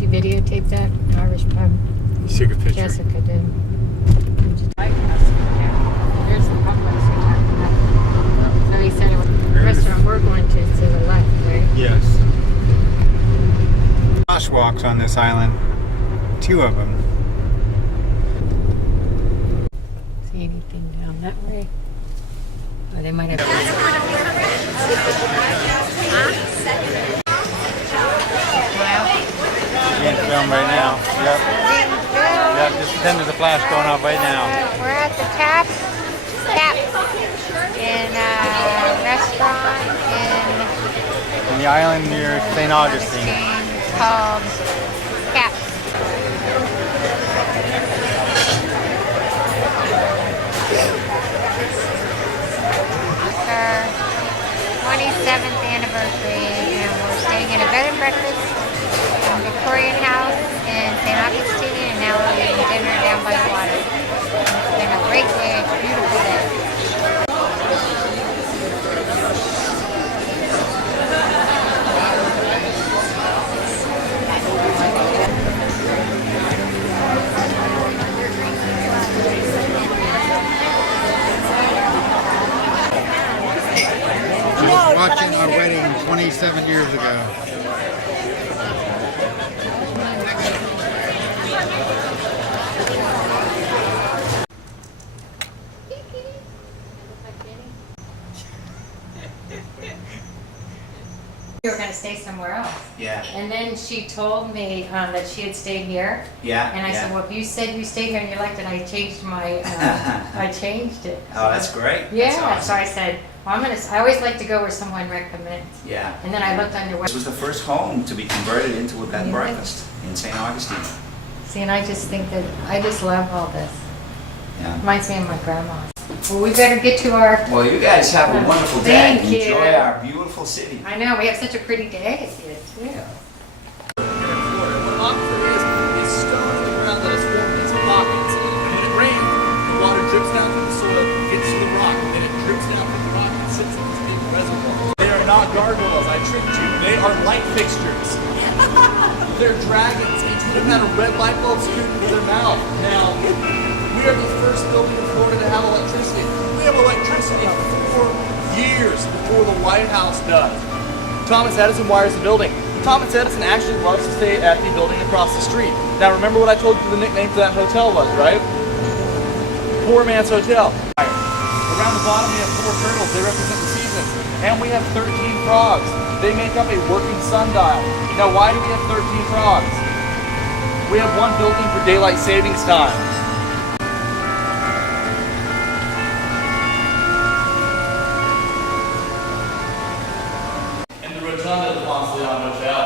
she videotaped that Irish pub? You took a picture. Jessica did. There's the Publix you're talking about. So he said the restaurant we're going to is to the left, right? Yes. Crosswalks on this island. 2 of them. See anything down that way? Or they might have. You're getting filmed right now. Yep, just pretend there's a flash going off right now. We're at the Tap in a restaurant In the island near St. Augustine. It's called Cap. 27th anniversary, and we're staying in a bed and breakfast in Victorian House in St. Augustine, and now we're eating dinner down by the water. It's been a great day, it's a beautiful day. Watching our wedding 27 years ago. We were going to stay somewhere else. Yeah. And then she told me that she had stayed here. Yeah. And I said, well, if you said you stayed here and you liked it, I changed my, I changed it. Oh, that's great. Yeah, That's so awesome. I said, well, I always like to go where someone recommends. Yeah. And then I looked on your This website. was the first home to be converted into a bed and breakfast in St. Augustine. See, and I just think that, I just love all this. Yeah. Reminds me of my grandma. Well, we better get to our, Well, you guys have a wonderful day. Thank you. Enjoy our beautiful city. I know, we have such a pretty day here too. What Oxford is stone in the ground that has formed these pockets. And when it rains, the water drips down from the soil, gets to the rock, and it drips down from the rock and sits in this big reservoir. They are not gargoyles, I tricked you. They are light fixtures. They're dragons. Each of them had a red light bulb screwed into their mouth. Now, we are the first building in Florida to have electricity. We have electricity 4 years before the White House does. Thomas Edison wires the building. Thomas Edison actually loves to stay at the building across the street. Now remember what I told you the nickname for that hotel was, right? Poor Man's Hotel. Around the bottom we have 4 turtles, they represent the seasons. And we have 13 frogs. They make up a working sundial. Now why do we have 13 frogs? We have one built in for daylight savings time. Of the Ponce de Leon Hotel.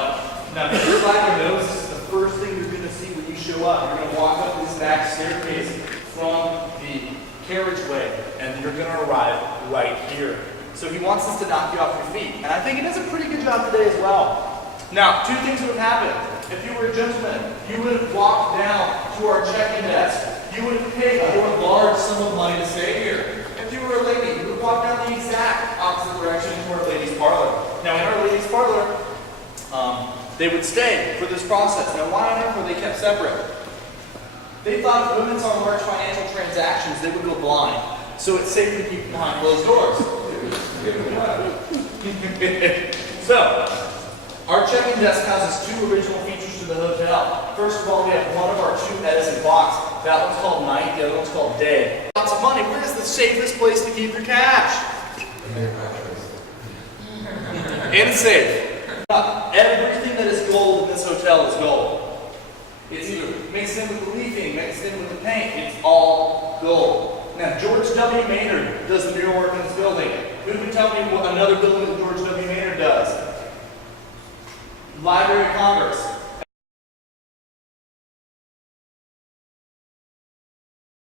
Now, if your Flagler knows this is the first thing you're going to see when you show up. You're going to walk up this back staircase from the carriageway, and you're going to arrive right here. So he wants us to knock you off your feet, and I think he does a pretty good job today as well. Now, 2 things would have happened. If you were a gentleman, you would have walked down to our check-in desk. You would have paid a more large sum of money to stay here. If you were a lady, you would walk down the exact opposite direction to our ladies' parlor. Now, in our ladies' parlor, they would stay for this process. Now, why on earth were they kept separate? They thought if women saw large financial transactions, they would go blind. So it's safe to keep them behind closed doors. So, our check-in desk houses 2 original features to the hotel. First of all, we have one of our 2 Edison clocks. That one's called night, the other one's called day. Lots of money. Where is the safest place to keep your cash? In safe. Everything that is gold in this hotel is gold. It's either mixed in with the leafing, mixed in with the paint. It's all gold. Now, George W. Maynard does the mirror work in this building. Who can tell me what another building that George W. Maynard does? Library of Congress.